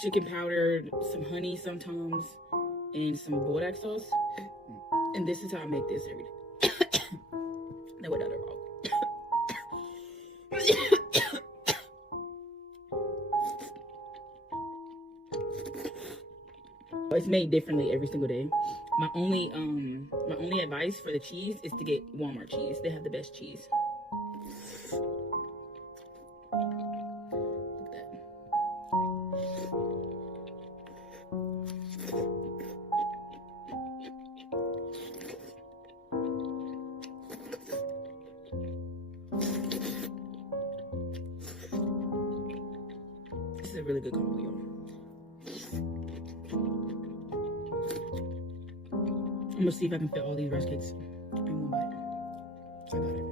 chicken powder, some honey sometimes, and some Bodak sauce. And this is how I make this every day. No, without it wrong. It's made differently every single day. My only advice for the cheese is to get Walmart cheese. They have the best cheese. Look at that. This is a really good combo, y'all. I'm gonna see if I can fit all these rice cakes in one bite. I got it.